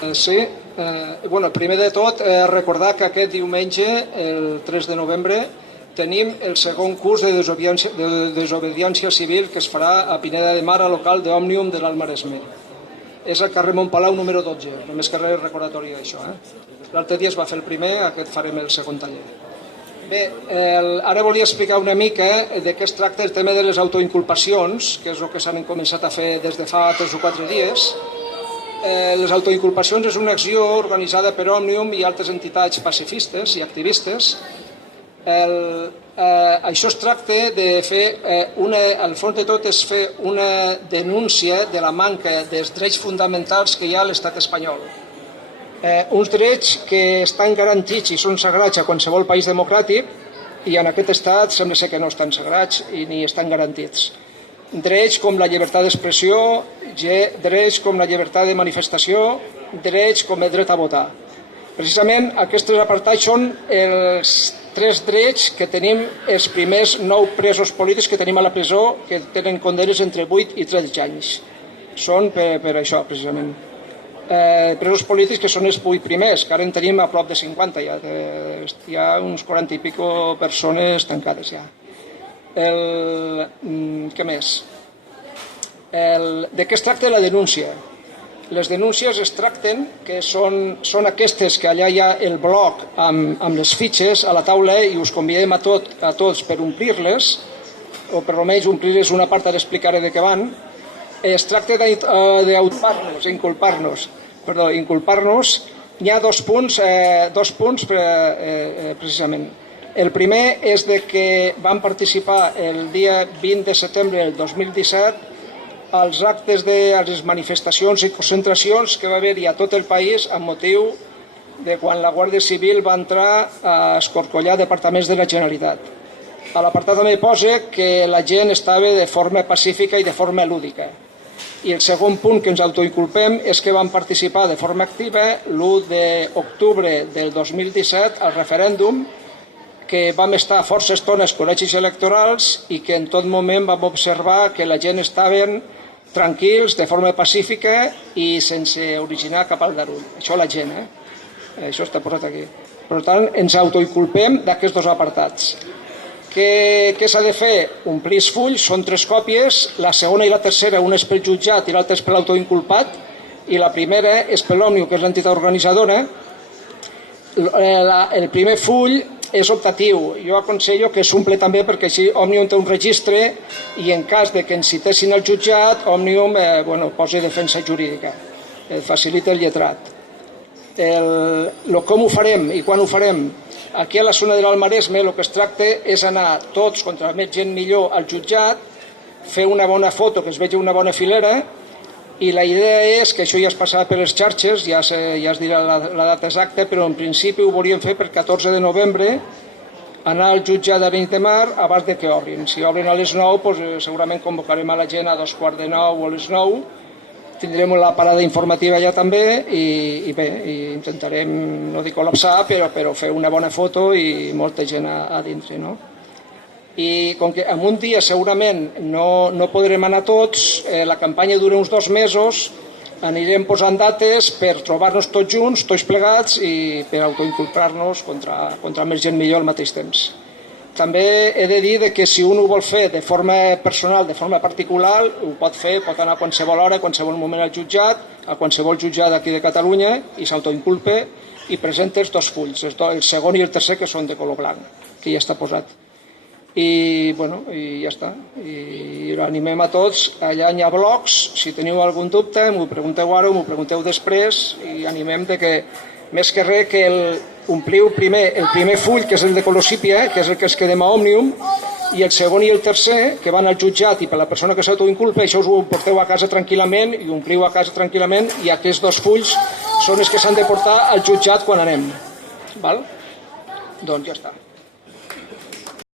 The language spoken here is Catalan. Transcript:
Sí, primer de tot recordar que aquest diumenge, el 3 de novembre, tenim el segon curs de desobediència civil que es farà a Pineda de Mar, a local d'Òmnium de l'Alt Maresme. És al carrer Montpalau número 12, només que res recordatori d'això. L'altre dia es va fer el primer, aquest farem el segon taller. Bé, ara volia explicar una mica de què es tracta el tema de les autoinculpacions, que és el que s'han començat a fer des de fa 3 o 4 dies. Les autoinculpacions és una acció organitzada per Òmnium i altres entitats pacifistes i activistes. Això es tracta de fer, al fons de tot és fer una denúncia de la manca dels drets fonamentals que hi ha a l'estat espanyol. Uns drets que estan garantits i són sagrats a qualsevol país democràtic i en aquest estat sembla ser que no estan sagrats i ni estan garantits. Drets com la llibertat d'expressió, drets com la llibertat de manifestació, drets com el dret a votar. Precisament aquests apartats són els 3 drets que tenim els primers 9 presos polítics que tenim a la presó, que tenen condenes entre 8 i 13 anys. Són per això, precisament. Presos polítics que són els 8 primers, que ara en tenim a prop de 50, hi ha uns 40 i pico persones tancades ja. Què més? De què es tracta la denúncia? Les denúncies es tracten que són aquestes que allà hi ha el bloc amb les fitxes a la taula i us convidem a tots per omplir-les, o per almenys omplir-les una part, ara explicaré de què van. Es tracta d'inculpar-nos. Hi ha 2 punts precisament. El primer és que van participar el dia 20 de setembre del 2017 als actes de les manifestacions i concentracions que va haver-hi a tot el país amb motiu de quan la Guàrdia Civil va entrar a escorcollar departaments de la Generalitat. A l'apartat també posa que la gent estava de forma pacífica i de forma lúdica. I el segon punt que ens autoinculpem és que vam participar de forma activa l'1 d'octubre del 2017 al referèndum, que vam estar força estona als col·legis electorals i que en tot moment vam observar que la gent estaven tranquils, de forma pacífica i sense originar cap aldarull. Això la gent, això està posat aquí. Per tant, ens autoinculpem d'aquests 2 apartats. Què s'ha de fer? Omplir els fulls, són 3 còpies, la segona i la tercera, una és pel jutjat i l'altra és per l'autoinculpat, i la primera és per l'Òmnium, que és l'entitat organitzadora. El primer full és optatiu. Jo aconsello que s'omple també perquè així Òmnium té un registre i en cas de que ens citessin al jutjat, Òmnium posa defensa jurídica, facilita el lletrat. Com ho farem i quan ho farem? Aquí a la zona de l'Alt Maresme el que es tracta és anar tots, contra més gent millor, al jutjat, fer una bona foto, que es vegi una bona filera, i la idea és que això ja es passarà per les xarxes, ja es dirà la data exacta, però en principi ho volíem fer per 14 de novembre, anar al jutjat d'Arenys de Mar abans de que obrin. Si obrin a les 9, segurament convocarem a la gent a 8:45 o a les 9, tindrem la parada informativa allà també i bé, intentarem, no dic col·lapsar, però fer una bona foto i molta gent a dintre, no? I com que en un dia segurament no podrem anar tots, la campanya dura uns 2 mesos, anirem posant dates per trobar-nos tots junts, tots plegats, i per autoinculpar-nos contra més gent millor al mateix temps. També he de dir que si un ho vol fer de forma personal, de forma particular, ho pot fer, pot anar a qualsevol hora, a qualsevol moment al jutjat, a qualsevol jutjat d'aquí de Catalunya, i s'autoinculpa i presenta els 2 fulls, el segon i el tercer, que són de color blanc, que ja està posat. I ja està. I animem a tots, allà hi ha blogs, si teniu algun dubte m'ho pregunteu ara o m'ho pregunteu després, i animem que més que res que ompliu el primer full, que és el de color sípia, que és el que es quedem a Òmnium, i el segon i el tercer, que van al jutjat i per la persona que s'autoinculpa, això us ho porteu a casa tranquil·lament i ompliu a casa tranquil·lament, i aquests 2 fulls són els que s'han de portar al jutjat quan anem. Val? Doncs ja està.